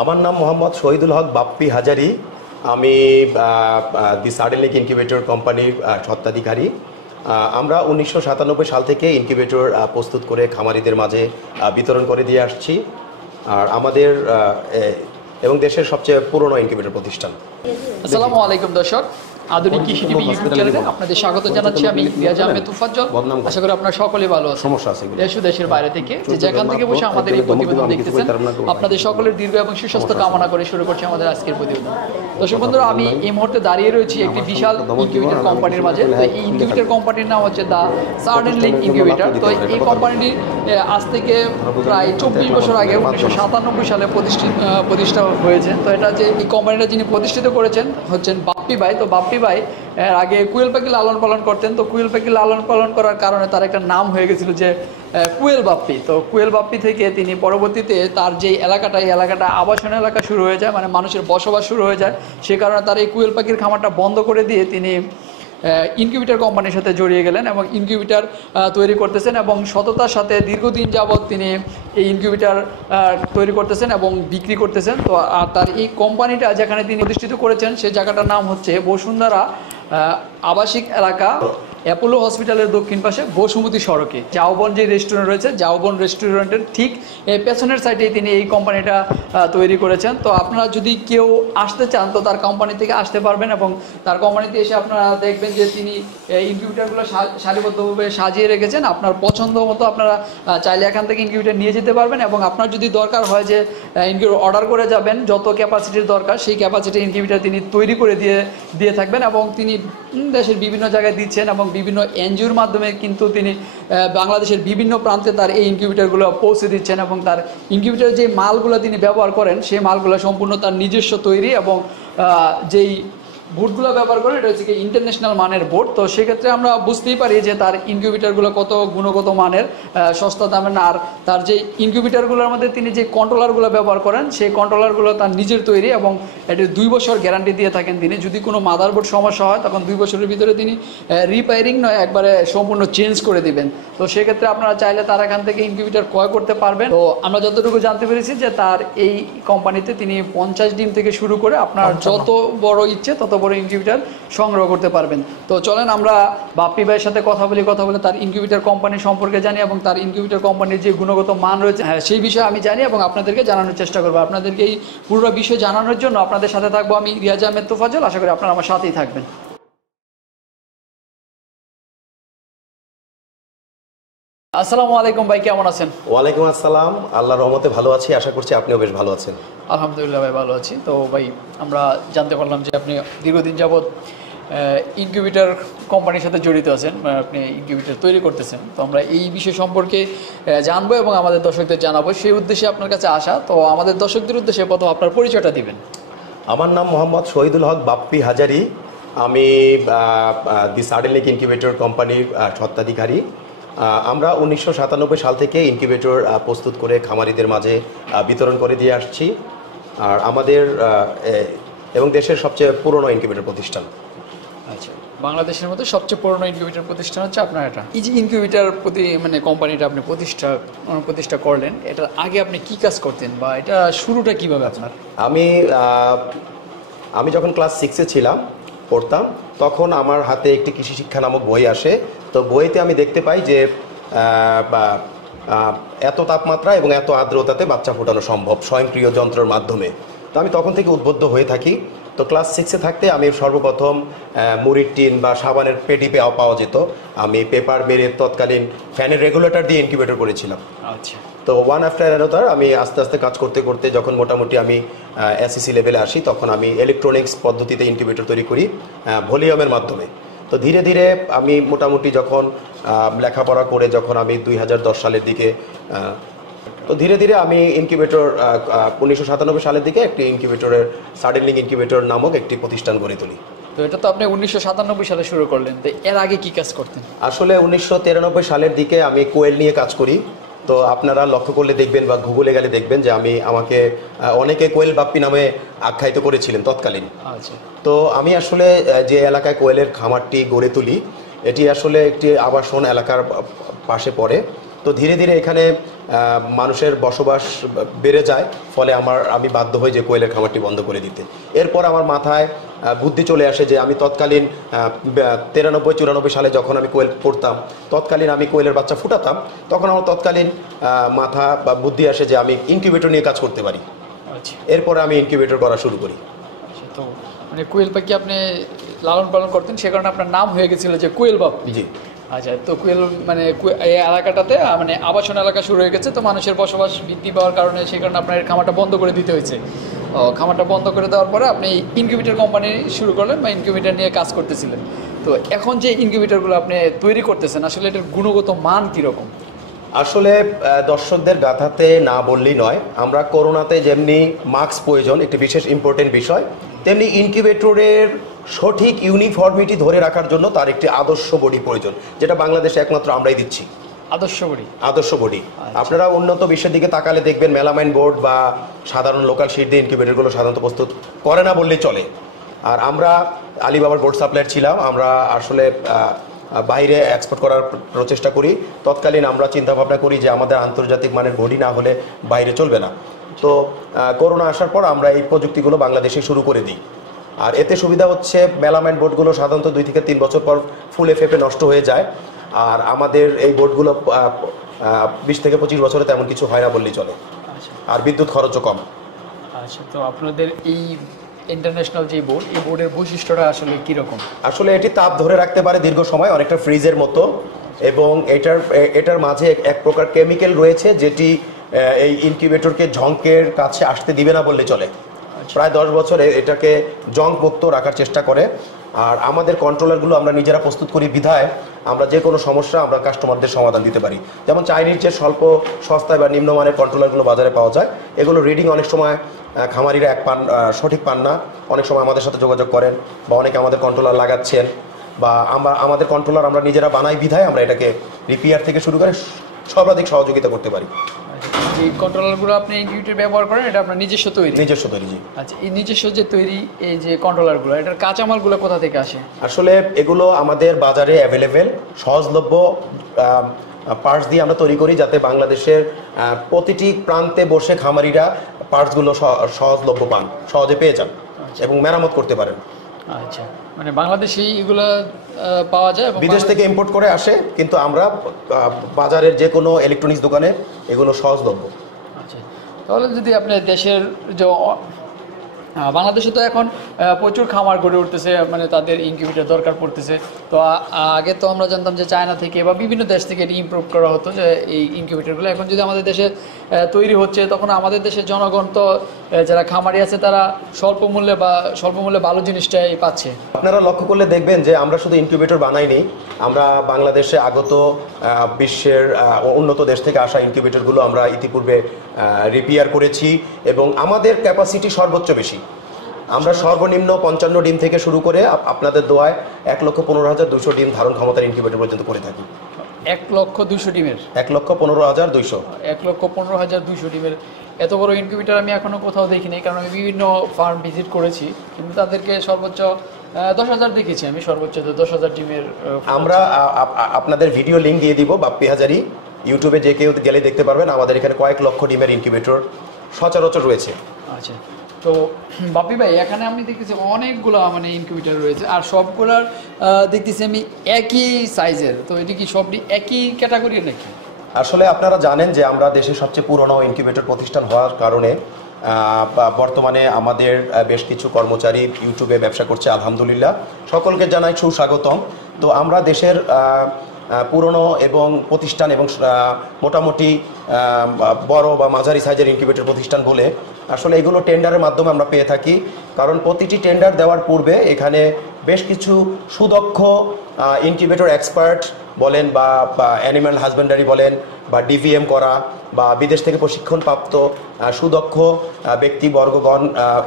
আমার নাম মোহাম্মদ শহীদুল হক বাপ্পি হাজারি। আমি দি সাডেনলিক ইনকিউবেটর কোম্পানির স্বত্বাধিকারী। আমরা 1997 সাল থেকে ইনকিউবেটর প্রস্তুত করে খামারিদের মাঝে বিতরণ করে দিয়ে আসছি। আর আমাদের এবং দেশের সবচেয়ে পুরনো ইনকিউবেটর প্রতিষ্ঠান। আসসালামু আলাইকুম দর্শক, আধুনিক কৃষি টিভি ইউটিউব চ্যানেলে আপনাদের স্বাগত জানাচ্ছি। আমি রিয়াজ আহমেদ তুফাজ্জল। আশা করি আপনারা সকলেই ভালো আছেন। সমস্যা আছে দেশ ও দেশের বাইরে থেকে যেখান থেকে বসে আমাদের এই প্রতিবেদন দেখতেছেন, আপনাদের সকলের দীর্ঘ এবং সুস্বাস্থ্য কামনা করে শুরু করছি আমাদের আজকের প্রতিবেদন। দর্শক বন্ধুরা, আমি এই মুহূর্তে দাঁড়িয়ে রয়েছি একটি বিশাল ইনকিউবেটর কোম্পানির মাঝে। তো এই ইনকিউবেটর কোম্পানির নাম হচ্ছে দ্য সাডেনলিক ইনকিউবেটর। তো এই কোম্পানিটি আজ থেকে প্রায় 24 বছর আগে 1997 সালে প্রতিষ্ঠা হয়েছে। তো এটা যে এই কোম্পানিটা যিনি প্রতিষ্ঠিত করেছেন হচ্ছেন বাপ্পি ভাই। তো বাপ্পি ভাই আগে কুয়েল পাখি লালন পালন করতেন। তো কুয়েল পাখি লালন পালন করার কারণে তার একটা নাম হয়ে গেছিল যে কুয়েল বাপ্পি। তো কুয়েল বাপ্পি থেকে তিনি পরবর্তীতে তার যে এলাকাটা, এই এলাকাটা আবাসন এলাকা শুরু হয়ে যায়, মানে মানুষের বসবাস শুরু হয়ে যায়। সে কারণে তার এই কুয়েল পাখির খামারটা বন্ধ করে দিয়ে তিনি ইনকিউবেটর কোম্পানির সাথে জড়িয়ে গেলেন এবং ইনকিউবেটর তৈরি করতেছেন এবং সততার সাথে দীর্ঘদিন যাবৎ তিনি এই ইনকিউবেটর তৈরি করতেছেন এবং বিক্রি করতেছেন। তো আর তার এই কোম্পানিটা যেখানে তিনি প্রতিষ্ঠিত করেছেন সেই জায়গাটার নাম হচ্ছে বসুন্ধরা আবাসিক এলাকা, অ্যাপোলো হসপিটালের দক্ষিণ পাশে বসুমতী সড়কে জাওবন যে রেস্টুরেন্ট রয়েছে, জাওবন রেস্টুরেন্টের ঠিক পেছনের সাইডেই তিনি এই কোম্পানিটা তৈরি করেছেন। তো আপনারা যদি কেউ আসতে চান তো তার কোম্পানি থেকে আসতে পারবেন এবং তার কোম্পানিতে এসে আপনারা দেখবেন যে তিনি ইনকিউবেটরগুলো সারিবদ্ধভাবে সাজিয়ে রেখেছেন। আপনার পছন্দ মতো আপনারা চাইলে এখান থেকে ইনকিউবেটর নিয়ে যেতে পারবেন এবং আপনার যদি দরকার হয় যে ইনকিউবেটর অর্ডার করে যাবেন, যত ক্যাপাসিটির দরকার সেই ক্যাপাসিটি ইনকিউবেটর তিনি তৈরি করে দিয়ে থাকবেন এবং তিনি দেশের বিভিন্ন জায়গায় দিচ্ছেন এবং বিভিন্ন এনজিওর মাধ্যমে কিন্তু তিনি বাংলাদেশের বিভিন্ন প্রান্তে তার এই ইনকিউবেটরগুলো পৌঁছে দিচ্ছেন এবং তার ইনকিউবেটরের যে মালগুলো তিনি ব্যবহার করেন সেই মালগুলো সম্পূর্ণ তার নিজস্ব তৈরি এবং যেই বোর্ডগুলো ব্যবহার করেন এটা হচ্ছে কি ইন্টারন্যাশনাল মানের বোর্ড। তো সেক্ষেত্রে আমরা বুঝতেই পারি যে তার ইনকিউবেটরগুলো কত গুণগত মানের, সস্তা দামের না। আর তার যে ইনকিউবেটরগুলোর মধ্যে তিনি যে কন্ট্রোলারগুলো ব্যবহার করেন সেই কন্ট্রোলারগুলো তার নিজের তৈরি এবং এটি 2 বছর গ্যারান্টি দিয়ে থাকেন তিনি। যদি কোনো মাদারবোর্ড সমস্যা হয় তখন 2 বছরের ভিতরে তিনি রিপেয়ারিং নয় একবারে সম্পূর্ণ চেঞ্জ করে দিবেন। তো সেক্ষেত্রে আপনারা চাইলে তার এখান থেকে ইনকিউবেটর ক্রয় করতে পারবেন। তো আমরা যতটুকু জানতে পেরেছি যে তার এই কোম্পানিতে তিনি 50 ডিম থেকে শুরু করে আপনার যত বড় ইচ্ছে তত বড় ইনকিউবেটর সংগ্রহ করতে পারবেন। তো চলেন আমরা বাপ্পি ভাইয়ের সাথে কথা বলে তার ইনকিউবেটর কোম্পানি সম্পর্কে জানি এবং তার ইনকিউবেটর কোম্পানির যে গুণগত মান রয়েছে সেই বিষয়ে আমি জানি এবং আপনাদেরকে জানানোর চেষ্টা করবো। আপনাদেরকে এই পুরো বিষয় জানানোর জন্য আপনাদের সাথে থাকবো আমি রিয়াজ আহমেদ তুফাজ্জল। আশা করি আপনারা আমার সাথেই থাকবেন। আসসালামু আলাইকুম ভাই, কেমন আছেন? ওয়ালাইকুম আসসালাম, আল্লাহর রহমতে ভালো আছি। আশা করছি আপনিও বেশ ভালো আছেন। আলহামদুলিল্লাহ ভাই, ভালো আছি। তো ভাই, আমরা জানতে পারলাম যে আপনি দীর্ঘদিন যাবৎ ইনকিউবেটর কোম্পানির সাথে জড়িত আছেন, আপনি ইনকিউবেটর তৈরি করতেছেন। তো আমরা এই বিষয় সম্পর্কে জানবো এবং আমাদের দর্শকদের জানাবো, সেই উদ্দেশ্যে আপনার কাছে আসা। তো আমাদের দর্শকদের উদ্দেশ্যে প্রথম আপনার পরিচয়টা দিবেন। আমার নাম মোহাম্মদ শহীদুল হক বাপ্পি হাজারি। আমি দি সাডেনলিক ইনকিউবেটর কোম্পানির স্বত্বাধিকারী। আমরা 1997 সাল থেকে ইনকিউবেটর প্রস্তুত করে খামারিদের মাঝে বিতরণ করে দিয়ে আসছি। আর আমাদের এবং দেশের সবচেয়ে পুরনো ইনকিউবেটর প্রতিষ্ঠান। আচ্ছা, বাংলাদেশের মধ্যে সবচেয়ে পুরনো ইনকিউবেটর প্রতিষ্ঠান হচ্ছে আপনার এটা। এই যে ইনকিউবেটর মানে কোম্পানিটা আপনি প্রতিষ্ঠা করলেন, এটার আগে আপনি কি কাজ করতেন বা এটা শুরুটা কিভাবে আপনার? আমি যখন ক্লাস 6-এ ছিলাম, পড়তাম, তখন আমার হাতে একটি কৃষি শিক্ষা নামক বই আসে। তো বইতে আমি দেখতে পাই যে এত তাপমাত্রা এবং এত আর্দ্রতাতে বাচ্চা ফোটানো সম্ভব স্বয়ংক্রিয় যন্ত্রের মাধ্যমে। তো আমি তখন থেকে উদ্বুদ্ধ হয়ে থাকি। তো ক্লাস 6-এ থাকতে আমি সর্বপ্রথম মুড়ির টিন বা সাবানের পেটি পাওয়া যেত, আমি পেপার মেরে তৎকালীন ফ্যানের রেগুলেটর দিয়ে ইনকিউবেটর করেছিলাম। আচ্ছা। তো ওয়ান আফটার অ্যানাদার আমি আস্তে আস্তে কাজ করতে করতে যখন মোটামুটি আমি এসএসসি লেভেলে আসি, তখন আমি ইলেকট্রনিক্স পদ্ধতিতে ইনকিউবেটর তৈরি করি ভলিউমের মাধ্যমে। তো ধীরে ধীরে আমি মোটামুটি যখন লেখাপড়া করে যখন আমি 2010 সালের দিকে তো ধীরে ধীরে আমি ইনকিউবেটর 1997 সালের দিকে একটি ইনকিউবেটরের সাডেনলিক ইনকিউবেটর নামক একটি প্রতিষ্ঠান গড়ে তুলি। তো এটা তো আপনি 1997 সালে শুরু করলেন, তো এর আগে কি কাজ করতেন? আসলে 1993 সালের দিকে আমি কোয়েল নিয়ে কাজ করি। তো আপনারা লক্ষ্য করলে দেখবেন বা গুগলে গেলে দেখবেন যে আমাকে অনেকে কোয়েল বাপ্পি নামে আখ্যায়িত করেছিলেন তৎকালীন। আচ্ছা। তো আমি আসলে যে এলাকায় কোয়েলের খামারটি গড়ে তুলি, এটি আসলে একটি আবাসন এলাকার পাশে পড়ে। তো ধীরে ধীরে এখানে মানুষের বসবাস বেড়ে যায়, ফলে আমি বাধ্য হই যে কোয়েলের খামারটি বন্ধ করে দিতে। এরপর আমার মাথায় বুদ্ধি চলে আসে যে আমি তৎকালীন 93-94 সালে যখন আমি কোয়েল পড়তাম, তৎকালীন আমি কোয়েলের বাচ্চা ফুটাতাম, তখন আমার তৎকালীন মাথা বা বুদ্ধি আসে যে আমি ইনকিউবেটর নিয়ে কাজ করতে পারি। এরপরে আমি ইনকিউবেটর করা শুরু করি। তো মানে কোয়েল পাখি আপনি লালন পালন করতেন, সে কারণে আপনার নাম হয়ে গেছিল যে কোয়েল বাপ্পি। জি। আচ্ছা, তো কোয়েল মানে এই এলাকাটাতে মানে আবাসন এলাকা শুরু হয়ে গেছে, তো মানুষের বসবাস বৃদ্ধি পাওয়ার কারণে সেই কারণে আপনার খামারটা বন্ধ করে দিতে হয়েছে। খামারটা বন্ধ করে দেওয়ার পরে আপনি ইনকিউবেটর কোম্পানি শুরু করলেন বা ইনকিউবেটর নিয়ে কাজ করতেছিলেন। তো এখন যে ইনকিউবেটরগুলো আপনি তৈরি করতেছেন, আসলে এটার গুণগত মান কীরকম? আসলে দর্শকদের গাথাতে না বললেই নয়, আমরা করোনাতে যেমনি মাস্ক প্রয়োজন একটি বিশেষ ইম্পর্টেন্ট বিষয়, তেমনি ইনকিউবেটরের সঠিক ইউনিফর্মিটি ধরে রাখার জন্য তার একটি আদর্শ বডি প্রয়োজন, যেটা বাংলাদেশে একমাত্র আমরাই দিচ্ছি। আদর্শ বডি। আপনারা উন্নত বিশ্বের দিকে তাকালে দেখবেন মেলামাইন বোর্ড বা সাধারণ লোকাল শিট দিয়ে ইনকিউবেটরগুলো সাধারণত প্রস্তুত করে না বললেই চলে। আর আমরা আলিবাবার বোর্ড সাপ্লায়ার ছিলাম, আমরা আসলে বাইরে এক্সপোর্ট করার প্রচেষ্টা করি। তৎকালীন আমরা চিন্তা ভাবনা করি যে আমাদের আন্তর্জাতিক মানের বডি না হলে বাইরে চলবে না। তো করোনা আসার পর আমরা এই প্রযুক্তিগুলো বাংলাদেশে শুরু করে দিই। আর এতে সুবিধা হচ্ছে মেলামাইন বোর্ডগুলো সাধারণত 2 থেকে 3 বছর পর ফুলে ফেপে নষ্ট হয়ে যায়, আর আমাদের এই বোর্ডগুলো 20 থেকে 25 বছরে তেমন কিছু হয় না বললেই চলে। আর বিদ্যুৎ খরচও কম। আচ্ছা, তো আপনাদের এই ইন্টারন্যাশনাল যে বোর্ড, এই বোর্ডের বৈশিষ্ট্যটা আসলে কীরকম? আসলে এটি তাপ ধরে রাখতে পারে দীর্ঘ সময়, অনেকটা ফ্রিজের মতো, এবং এটার মাঝে এক প্রকার কেমিক্যাল রয়েছে যেটি এই ইনকিউবেটরকে ঝঙ্কের কাছে আসতে দিবে না বললে চলে। প্রায় 10 বছরে এটাকে জঙ্ক মুক্ত রাখার চেষ্টা করে। আর আমাদের কন্ট্রোলারগুলো আমরা নিজেরা প্রস্তুত করি বিধায় আমরা যে কোনো সমস্যা আমরা কাস্টমারদের সমাধান দিতে পারি। যেমন চাইনিজ যে স্বল্প সস্তায় বা নিম্নমানের কন্ট্রোলারগুলো বাজারে পাওয়া যায়, এগুলো রিডিং অনেক সময় খামারিরা সঠিক পান না, অনেক সময় আমাদের সাথে যোগাযোগ করেন বা অনেকে আমাদের কন্ট্রোলার লাগাচ্ছেন, বা আমাদের কন্ট্রোলার আমরা নিজেরা বানাই বিধায় আমরা এটাকে রিপেয়ার থেকে শুরু করে সর্বাধিক সহযোগিতা করতে পারি। এই কন্ট্রোলারগুলো আপনি ইনকিউবেটর ব্যবহার করেন, এটা আপনার নিজস্ব তৈরি? নিজস্ব তৈরি, জি। আচ্ছা, এই নিজস্ব যে তৈরি এই যে কন্ট্রোলারগুলো, এটার কাঁচামালগুলো কোথা থেকে আসে? আসলে এগুলো আমাদের বাজারে অ্যাভেলেবেল সহজলভ্য পার্টস দিয়ে আমরা তৈরি করি, যাতে বাংলাদেশের প্রতিটি প্রান্তে বসে খামারিরা পার্টসগুলো সহজলভ্য পান, সহজে পেয়ে যান এবং মেরামত করতে পারেন। আচ্ছা, মানে বাংলাদেশেই এগুলো পাওয়া যায় এবং বিদেশ থেকে ইম্পোর্ট করে আসে, কিন্তু আমরা বাজারের যে কোনো ইলেকট্রনিক্স দোকানে এগুলো সহজলভ্য। আচ্ছা, তাহলে যদি আপনি দেশের যে বাংলাদেশে তো এখন প্রচুর খামার গড়ে উঠতেছে, মানে তাদের ইনকিউবেটর দরকার পড়তেছে। তো আগে তো আমরা জানতাম যে চায়না থেকে বা বিভিন্ন দেশ থেকে এটি ইমপ্রুভ করা হতো যে এই ইনকিউবেটরগুলো। এখন যদি আমাদের দেশে তৈরি হচ্ছে, তখন আমাদের দেশের জনগণ তো যারা খামারি আছে তারা স্বল্প মূল্যে ভালো জিনিসটাই পাচ্ছে। আপনারা লক্ষ্য করলে দেখবেন যে আমরা শুধু ইনকিউবেটর বানাইনি, আমরা বাংলাদেশে আগত বিশ্বের উন্নত দেশ থেকে আসা ইনকিউবেটরগুলো আমরা ইতিপূর্বে রিপেয়ার করেছি, এবং আমাদের ক্যাপাসিটি সর্বোচ্চ বেশি। আমরা সর্বনিম্ন 55 ডিম থেকে শুরু করে আপনাদের দোয়ায় 1,15,200 ডিম ধারণ ক্ষমতার ইনকিউবেটর পর্যন্ত করে থাকি। 1,200,000 ডিমের? 1,15,200। 1,15,200 ডিমের এত বড় ইনকিউবেটর আমি এখনো কোথাও দেখিনি, কারণ আমি বিভিন্ন ফার্ম ভিজিট করেছি, কিন্তু তাদেরকে সর্বোচ্চ 10,000 দেখেছি আমি, সর্বোচ্চ 10,000 ডিমের। আমরা আপনাদের ভিডিও লিঙ্ক দিয়ে দিব বাপ্পি হাজারি, ইউটিউবে যে কেউ গেলে দেখতে পারবেন। আমাদের এখানে কয়েক লক্ষ ডিমের ইনকিউবেটর সচরাচর রয়েছে। আচ্ছা, তো বাপ্পি ভাই, এখানে আমি দেখতেছি অনেকগুলো মানে ইনকিউবেটর রয়েছে, আর সবগুলোর দেখতেছি আমি একই সাইজের। তো এটি কি সবটি একই ক্যাটাগরির নাকি? আসলে আপনারা জানেন যে আমরা দেশের সবচেয়ে পুরনো ইনকিউবেটর প্রতিষ্ঠান হওয়ার কারণে বর্তমানে আমাদের বেশ কিছু কর্মচারী ইউটিউবে ব্যবসা করছে, আলহামদুলিল্লাহ, সকলকে জানাই সুস্বাগতম। তো আমরা দেশের পুরনো এবং প্রতিষ্ঠান এবং মোটামুটি বড় বা মাঝারি সাইজের ইনকিউবেটর প্রতিষ্ঠান বলে আসলে এগুলো টেন্ডারের মাধ্যমে আমরা পেয়ে থাকি, কারণ প্রতিটি টেন্ডার দেওয়ার পূর্বে এখানে বেশ কিছু সুদক্ষ ইনকিউবেটর এক্সপার্ট বলেন বা অ্যানিম্যাল হাজবেন্ডারি বলেন বা ডিভিএম করা বা বিদেশ থেকে প্রশিক্ষণপ্রাপ্ত সুদক্ষ ব্যক্তিবর্গগণ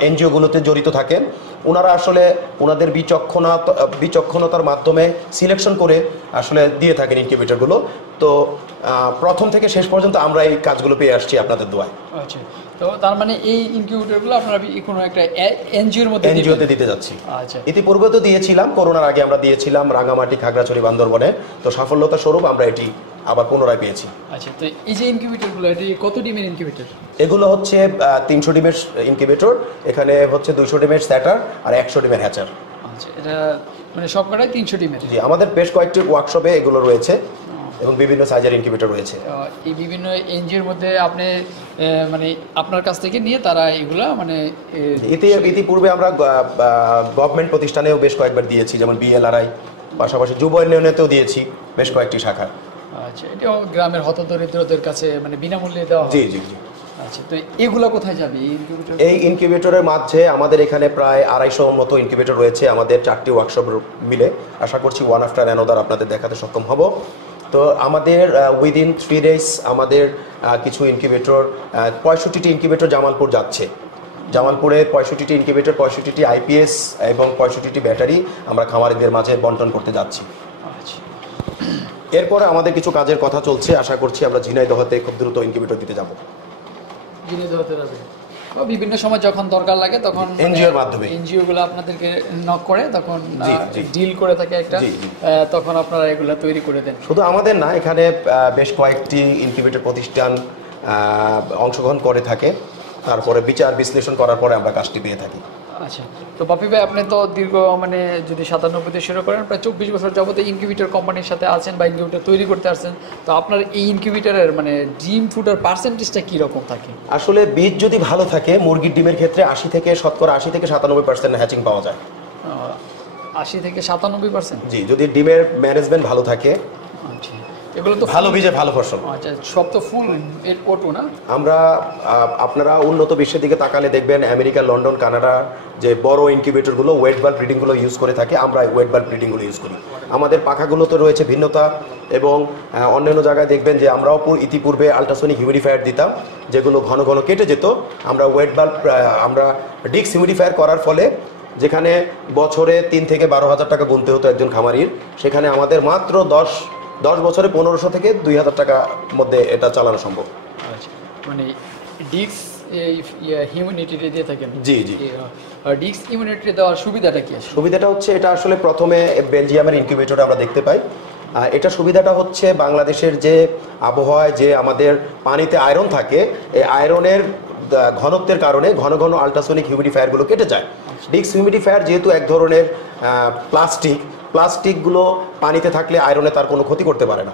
এনজিওগুলোতে জড়িত থাকেন। ওনারা আসলে ওনাদের বিচক্ষণতার মাধ্যমে সিলেকশন করে আসলে দিয়ে থাকেন ইনকিউবেটরগুলো। তো প্রথম থেকে শেষ পর্যন্ত আমরা এই কাজগুলো পেয়ে আসছি আপনাদের দোয়ায়। আচ্ছা, তো তার মানে এই ইনকিউবেটরগুলো আপনারা কোনো একটা এনজিওতে দিতে যাচ্ছি। আচ্ছা, ইতিপূর্বে তো দিয়েছিলাম, করোনার আগে আমরা দিয়েছিলাম রাঙামাটি, খাগড়াছড়ি, বান্দরবনে। তো সাফল্যতা স্বরূপ আমরা এটি আবার পুনরায় পেয়েছি। আচ্ছা, তো এই যে ইনকিউবেটরগুলো, এটি কত ডিমের ইনকিউবেটর? এগুলো হচ্ছে 300 ডিমের ইনকিউবেটর, এখানে হচ্ছে 200 ডিমের স্যাটার আর 100 ডিমের হ্যাচার। আচ্ছা, এটা মানে সবকটাই 300 ডিমের? জি, আমাদের বেশ কয়েকটি ওয়ার্কশপে এগুলো রয়েছে এবং বিভিন্ন সাইজের ইনকিউবেটর রয়েছে। এই বিভিন্ন এনজিওর মধ্যে আপনি মানে আপনার কাছ থেকে নিয়ে তারা এগুলা মানে ইতিপূর্বে আমরা গভর্নমেন্ট প্রতিষ্ঠানেও বেশ কয়েকবার দিয়েছি, যেমন বিএলআরআই, পাশাপাশি যুব উন্নয়নেতেও দিয়েছি বেশ কয়েকটি শাখা। আচ্ছা, এটাও গ্রামের হতদরিদ্রদের কাছে মানে বিনামূল্যে দেওয়া হয়? জি জি জি। আচ্ছা, তো এগুলা কোথায় যাবে ইনকিউবেটর? এই ইনকিউবেটরের মাঝে আমাদের এখানে প্রায় 250 মতো ইনকিউবেটর রয়েছে আমাদের 4টি ওয়ার্কশপ মিলে। আশা করছি ওয়ান আফটার অ্যানাদার আপনাদের দেখাতে সক্ষম হব। তো আমাদের উইদিন 3 ডেজ আমাদের কিছু ইনকিউবেটর 65টি ইনকিউবেটর জামালপুর যাচ্ছে। জামালপুরে 65টি ইনকিউবেটর, 65টি আইপিএস এবং 65টি ব্যাটারি আমরা খামারিদের মাঝে বন্টন করতে যাচ্ছি। আচ্ছা, এরপরে আমাদের কিছু কাজের কথা চলছে, আশা করছি আমরা ঝিনাইদহতে খুব দ্রুত ইনকিউবেটর দিতে যাব। ঝিনাইদহতে যাবে? বিভিন্ন সময় যখন দরকার লাগে তখন এনজিওর মাধ্যমে এনজিওগুলো আপনাদেরকে নক করে, তখন ডিল করে থাকে একটা, তখন আপনারা এগুলো তৈরি করে দেন? শুধু আমাদের না, এখানে বেশ কয়েকটি ইনকিউবেটর প্রতিষ্ঠান অংশগ্রহণ করে থাকে, তারপরে বিচার বিশ্লেষণ করার পরে আমরা কাজটি পেয়ে থাকি। আচ্ছা, তো বাপি ভাই, আপনি তো দীর্ঘ মানে যদি 97-তে শুরু করেন, প্রায় 24 বছর যাবত ইনকিউবেটর কোম্পানির সাথে আছেন বা ইনকিউবেটর তৈরি করতে আসছেন। তো আপনার এই ইনকিউবেটরের মানে ডিম ফুটার পার্সেন্টেজটা কীরকম থাকে? আসলে বীজ যদি ভালো থাকে, মুরগির ডিমের ক্ষেত্রে 80 থেকে 97% হ্যাচিং পাওয়া যায়। 80 থেকে 97%? জি, যদি ডিমের ম্যানেজমেন্ট ভালো থাকে। আচ্ছা, এগুলো তো ভালো বীজে ভালো ফসল। আচ্ছা, সব তো ফুল এর অটো না? আমরা আপনারা উন্নত বিশ্বের দিকে তাকালে দেখবেন আমেরিকা, লন্ডন, কানাডা যে বড় ইনকিউবেটরগুলো ওয়েট বাল্ব ব্রিডিংগুলো ইউজ করে থাকে, আমরা ওয়েট বাল্ব ব্রিডিংগুলো ইউজ করি। আমাদের পাখাগুলোতে রয়েছে ভিন্নতা, এবং অন্যান্য জায়গায় দেখবেন যে আমরাও ইতিপূর্বে আল্ট্রাসোনিক হিউমিডিফায়ার দিতাম, যেগুলো ঘন ঘন কেটে যেত। আমরা ওয়েট বাল্ব, আমরা ডিক্স হিউমিডিফায়ার করার ফলে যেখানে বছরে 3 থেকে 12,000 টাকা গুনতে হতো একজন খামারির, সেখানে আমাদের মাত্র 10 বছরে 1500 থেকে 2000 টাকার মধ্যে এটা চালানো সম্ভব। আচ্ছা, মানে ডিক্স হিউমিডিটি দিয়ে থাকেন? জি জি। ডিক্স হিউমিডিটি দেওয়ার সুবিধাটা কি? সুবিধাটা হচ্ছে, এটা আসলে প্রথমে বেলজিয়ামের ইনকিউবেটরে আমরা দেখতে পাই। এটা সুবিধাটা হচ্ছে বাংলাদেশের যে আবহাওয়ায় যে আমাদের পানিতে আয়রন থাকে, এই আয়রনের ঘনত্বের কারণে ঘন ঘন আল্ট্রাসোনিক হিউমিডিফায়ারগুলো কেটে যায়। ডিক্স হিউমিডিফায়ার যেহেতু এক ধরনের প্লাস্টিকগুলো পানিতে থাকলে আয়রনে তার কোনো ক্ষতি করতে পারে না।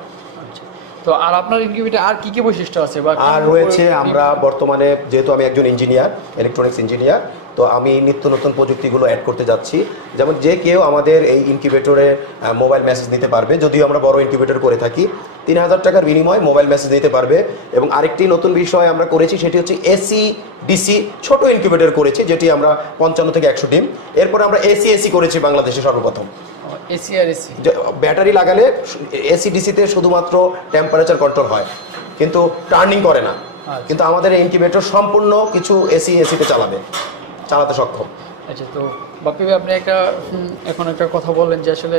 তো আর আপনার ইনকিউবেটর আর কি কি বৈশিষ্ট্য আছে? আর রয়েছে, আমরা বর্তমানে যেহেতু আমি একজন ইঞ্জিনিয়ার, ইলেকট্রনিক্স ইঞ্জিনিয়ার, তো আমি নিত্য নতুন প্রযুক্তিগুলো অ্যাড করতে যাচ্ছি। যেমন যে কেউ আমাদের এই ইনকিউবেটরে মোবাইল মেসেজ নিতে পারবে, যদিও আমরা বড় ইনকিউবেটর করে থাকি। 3000 টাকার বিনিময়ে মোবাইল মেসেজ নিতে পারবে। এবং আরেকটি নতুন বিষয় আমরা করেছি, সেটি হচ্ছে এসি ডিসি ছোট ইনকিউবেটর করেছি, যেটি আমরা 55 থেকে 100 ডিম। এরপরে আমরা এসি করেছি বাংলাদেশে সর্বপ্রথম। এসি আর এসি ব্যাটারি লাগালে এসি ডিসিতে শুধুমাত্র টেম্পারেচার কন্ট্রোল হয়, কিন্তু টার্নিং করে না। কিন্তু আমাদের এই ইনকিউবেটর সম্পূর্ণ কিছু এসিতে চালাতে সক্ষম। আচ্ছা, তো বাপি ভাই, আপনি এখন একটা কথা বললেন যে আসলে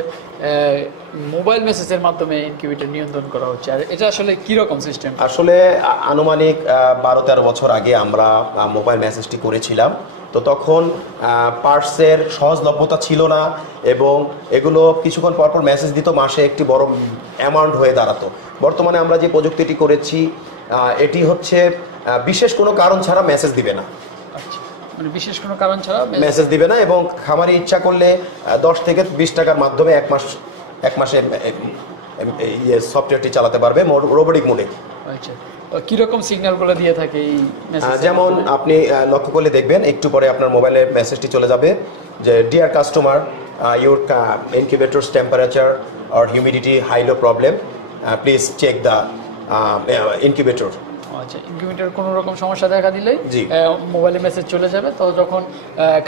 মোবাইল মেসেজের মাধ্যমে ইনকিউবেটর নিয়ন্ত্রণ করা হচ্ছে, আর এটা আসলে কীরকম সিস্টেম? আসলে আনুমানিক 12-13 বছর আগে আমরা মোবাইল মেসেজটি করেছিলাম। তো তখন পার্টসের সহজলভ্যতা ছিল না, এবং এগুলো কিছুক্ষণ পরপর মেসেজ দিত, মাসে একটি বড় অ্যামাউন্ট হয়ে দাঁড়াতো। বর্তমানে আমরা যে প্রযুক্তিটি করেছি, এটি হচ্ছে বিশেষ কোনো কারণ ছাড়া মেসেজ দিবে না। আচ্ছা, মানে বিশেষ কোনো কারণ ছাড়া মেসেজ দিবে না, এবং খামারি ইচ্ছা করলে 10 থেকে 20 টাকার মাধ্যমে এক মাসে সফটওয়্যারটি চালাতে পারবে রোবোটিক মোডে। আচ্ছা, কীরকম সিগন্যালগুলো দিয়ে থাকে এই মেসেজ? যেমন আপনি লক্ষ্য করলে দেখবেন, একটু পরে আপনার মোবাইলে মেসেজটি চলে যাবে যে dear customer, your incubators temperature or humidity high low problem, please check the incubator. আচ্ছা, ইনকিউবেটর কোনো রকম সমস্যা দেখা দিলেই মোবাইলে মেসেজ চলে যাবে। তো যখন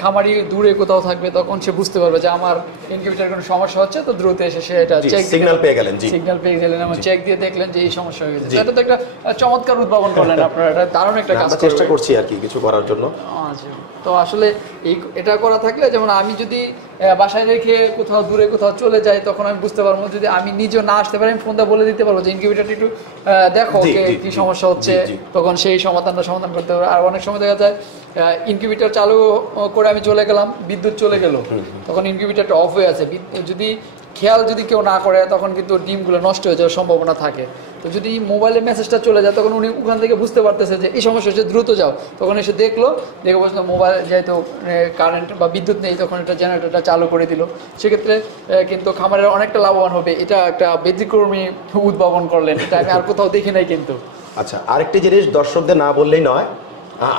খামারি দূরে কোথাও থাকবে, তখন সে বুঝতে পারবে যে আমার ইনকিউবেটর কোনো সমস্যা হচ্ছে, তো দ্রুত এসে সে এটা সিগন্যাল পেয়ে গেলেন। এবং চেক দিয়ে দেখলেন যে এই সমস্যা হয়ে গেছে। এটা তো একটা চমৎকার উদ্ভাবন করলেন আপনারা, এটা দারুণ একটা কাজ। চেষ্টা করছি আর কি কিছু করার জন্য। আচ্ছা, তো আসলে এটা করা থাকলে, যেমন আমি যদি বাসায় রেখে কোথাও দূরে কোথাও চলে যাই, তখন আমি বুঝতে পারবো। যদি আমি নিজে না আসতে পারি, আমি ফোনটা বলে দিতে পারবো যে ইনকিউবেটরটি একটু দেখো কি সমস্যা হচ্ছে, তখন সেই সমাধান করতে পারবো। আর অনেক সময় দেখা যায় ইনকিউবেটর চালু করে আমি চলে গেলাম, বিদ্যুৎ চলে গেল, তখন ইনকিউবেটরটা অফ হয়ে আছে, যদি খেয়াল যদি কেউ না করে তখন কিন্তু ডিমগুলো নষ্ট হয়ে যাওয়ার সম্ভাবনা থাকে। তো যদি মোবাইলের মেসেজটা চলে যায় তখন উনি ওখান থেকে বুঝতে পারতেছে যে এই সমস্যা হচ্ছে, দ্রুত যাও। তখন এসে দেখলো, দেখে বলছিল মোবাইল যেহেতু কারেন্ট বা বিদ্যুৎ নেই, তখন এটা জেনারেটরটা চালু করে দিল। সেক্ষেত্রে কিন্তু খামারের অনেকটা লাভবান হবে। এটা একটা ব্যতিক্রমী উদ্ভাবন করলেন, এটা আমি আর কোথাও দেখি নাই কিন্তু। আচ্ছা, আরেকটি জিনিস দর্শকদের না বললেই নয়,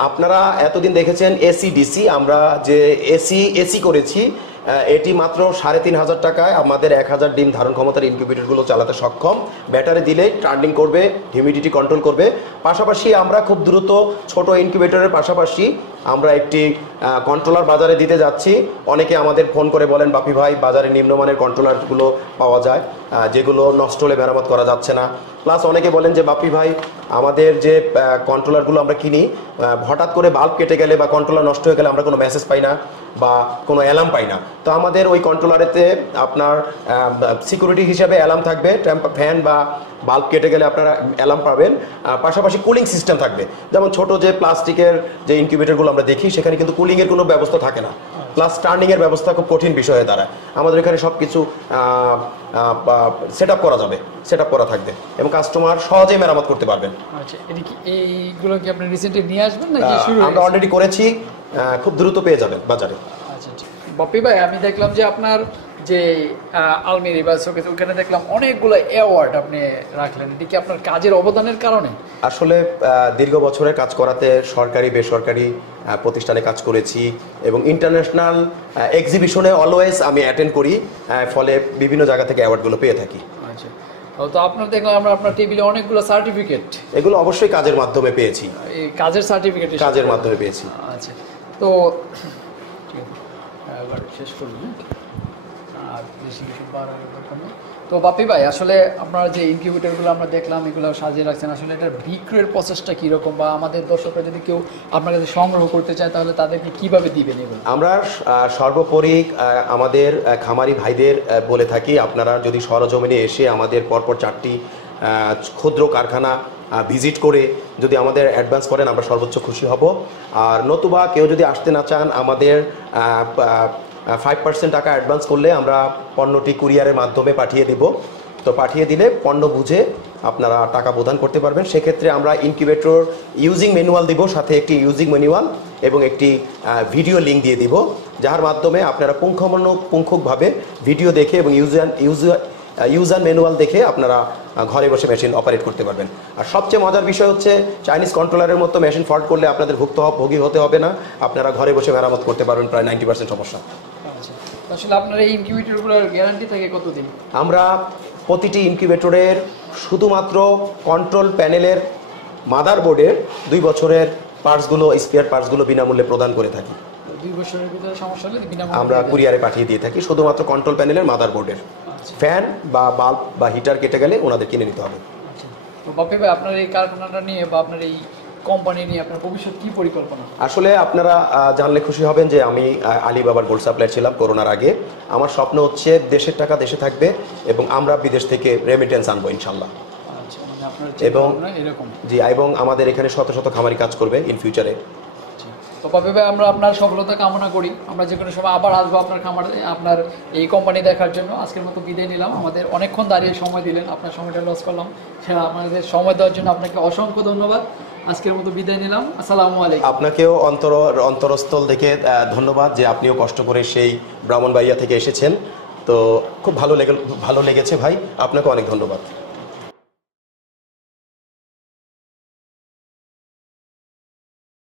আপনারা এতদিন দেখেছেন এসি ডিসি, আমরা যে এসি করেছি এটি মাত্র 3,500 টাকায় আমাদের 1000 ডিম ধারণ ক্ষমতার ইনকিউবেটরগুলো চালাতে সক্ষম। ব্যাটারি দিলেই টার্নিং করবে, হিউমিডিটি কন্ট্রোল করবে। পাশাপাশি আমরা খুব দ্রুত ছোট ইনকিউবেটরের পাশাপাশি আমরা একটি কন্ট্রোলার বাজারে দিতে যাচ্ছি। অনেকে আমাদের ফোন করে বলেন, বাপি ভাই বাজারে নিম্নমানের কন্ট্রোলারগুলো পাওয়া যায় যেগুলো নষ্ট হলে মেরামত করা যাচ্ছে না। প্লাস অনেকে বলেন যে বাপি ভাই আমাদের যে কন্ট্রোলারগুলো আমরা কিনি, হঠাৎ করে বাল্ব কেটে গেলে বা কন্ট্রোলার নষ্ট হয়ে গেলে আমরা কোনো মেসেজ পাই না বা কোনো অ্যালার্ম পাই না। তো আমাদের ওই কন্ট্রোলারেতে আপনার সিকিউরিটি হিসাবে অ্যালার্ম থাকবে, ফ্যান বা বাল্ব কেটে গেলে আপনারা অ্যালার্ম পাবেন। পাশাপাশি কুলিং সিস্টেম থাকবে, যেমন ছোট যে প্লাস্টিকের যে ইনকিউবেটরগুলো আমরা দেখি সেখানে কিন্তু কুলিংয়ের কোনো ব্যবস্থা থাকে না, প্লাস টার্নিংয়ের ব্যবস্থা খুব কঠিন বিষয় হয়ে দাঁড়ায়। আমাদের এখানে সব কিছু সেট আপ করা যাবে, সেট আপ করা থাকবে এবং কাস্টমার সহজেই মেরামত করতে পারবেন। আচ্ছা, এটা কি এইগুলো কি আপনি রিসেন্টলি নিয়ে আসবেন নাকি শুরু? আমরা অলরেডি করেছি, খুব দ্রুত পেয়ে যাবেন বাজারে। আচ্ছা, বাপ্পি ভাই আমি দেখলাম যে আপনার যে আলমিরি বা শোকেস ওখানে দেখলাম অনেকগুলো অ্যাওয়ার্ড আপনি রাখলেন, এটা কি আপনার কাজের অবদানের কারণে? আসলে দীর্ঘ বছরের কাজ করাতে সরকারি বেসরকারি প্রতিষ্ঠানে কাজ করেছি এবং ইন্টারন্যাশনাল এক্সিবিশনে অলওয়েজ আমি অ্যাটেন্ড করি, ফলে বিভিন্ন জায়গা থেকে অ্যাওয়ার্ডগুলো পেয়ে থাকি। আচ্ছা, তো আপনার দেখলাম আমরা আপনার টেবিলে অনেকগুলো সার্টিফিকেট। এগুলো অবশ্যই কাজের মাধ্যমে পেয়েছি, এই কাজের সার্টিফিকেট কাজের মাধ্যমে পেয়েছি। আচ্ছা, তো এবার শেষ করুন আর বেশি কিছু পাওয়ার দরকার নেই। তো বাপি ভাই আসলে আপনারা যে ইনকিউবেটরগুলো আমরা দেখলাম এগুলো সাজিয়ে রাখছেন, আসলে এটার বিক্রয়ের প্রসেসটা কীরকম, বা আমাদের দর্শকরা যদি কেউ আপনার কাছে সংগ্রহ করতে চায় তাহলে তাদেরকে কীভাবে দিবেন এগুলো? আমরা সর্বোপরি আমাদের খামারি ভাইদের বলে থাকি, আপনারা যদি সরজমিনে এসে আমাদের পরপর 4টি ক্ষুদ্র কারখানা ভিজিট করে যদি আমাদের অ্যাডভান্স করেন আমরা সর্বোচ্চ খুশি হব। আর নতুবা কেউ যদি আসতে না চান, আমাদের 5% টাকা অ্যাডভান্স করলে আমরা পণ্যটি কুরিয়ারের মাধ্যমে পাঠিয়ে দেব। তো পাঠিয়ে দিলে পণ্য বুঝে আপনারা টাকা প্রদান করতে পারবেন। সেক্ষেত্রে আমরা ইনকিউবেটর ইউজিং ম্যানুয়াল দিব, সাথে একটি ইউজিং ম্যানুয়াল এবং একটি ভিডিও লিঙ্ক দিয়ে দিব, যার মাধ্যমে আপনারা পুঙ্খানুপুঙ্খভাবে ভিডিও দেখে এবং ইউজার ম্যানুয়াল দেখে আপনারা ঘরে বসে মেশিন অপারেট করতে পারবেন। আর সবচেয়ে মজার বিষয় হচ্ছে চাইনিজ কন্ট্রোলারের মতো মেশিন ফল্ট করলে আপনাদের ভুক্তভোগী হতে হবে না, আপনারা ঘরে বসে মেরামত করতে পারবেন প্রায় 90% সমস্যা। আসলে আপনার এই ইনকিউবেটরগুলোর গ্যারান্টি থাকে কতদিন? আমরা প্রতিটি ইনকিউবেটরের শুধুমাত্র কন্ট্রোল প্যানেলের মাদারবোর্ডের 2 বছরের পার্টসগুলো, স্পেয়ার পার্টসগুলো বিনামূল্যে প্রদান করে থাকি। 2 বছরের ভিতরে সমস্যা হলে বিনামূল্যে আমরা কুরিয়ারে পাঠিয়ে দিয়ে থাকি, শুধুমাত্র কন্ট্রোল প্যানেলের মাদারবোর্ডের। ফ্যান বা বাল্ব বা হিটার কেটে গেলে ওনাদের কিনে নিতে হবে। তো বাপি ভাই আপনার এই কারখানাটা নিয়ে বা আপনার এই কোম্পানি নিয়ে আপনার ভবিষ্যৎ কি পরিকল্পনা? আসলে আপনারা জানলে খুশি হবেন যে আমি আলিবাবার গোল্ড সাপ্লায়ার ছিলাম করোনার আগে। আমার স্বপ্ন হচ্ছে দেশের টাকা দেশে থাকবে এবং আমরা বিদেশ থেকে রেমিটেন্স আনবো ইনশাল্লাহ। এবং জি, এবং আমাদের এখানে শত শত খামারি কাজ করবে ইন ফিউচারে। তো বাপি ভাই আমরা আপনার সফলতা কামনা করি, আমরা যে কোনো সময় আবার আসবো আপনার খামারে আপনার এই কোম্পানি দেখার জন্য। আজকের মতো বিদায় নিলাম, আমাদের অনেকক্ষণ দাঁড়িয়ে সময় দিলেন, আপনার সময়টা লস করলাম, সেটা আমাদের সময় দেওয়ার জন্য আপনাকে অসংখ্য ধন্যবাদ। আজকের মতো বিদায় নিলাম, আসসালামু আলাইকুম। আপনাকেও অন্তরস্থল থেকে ধন্যবাদ যে আপনিও কষ্ট করে সেই ব্রাহ্মণবাড়িয়া থেকে এসেছেন। তো খুব ভালো লেগেছে ভাই, আপনাকে অনেক ধন্যবাদ।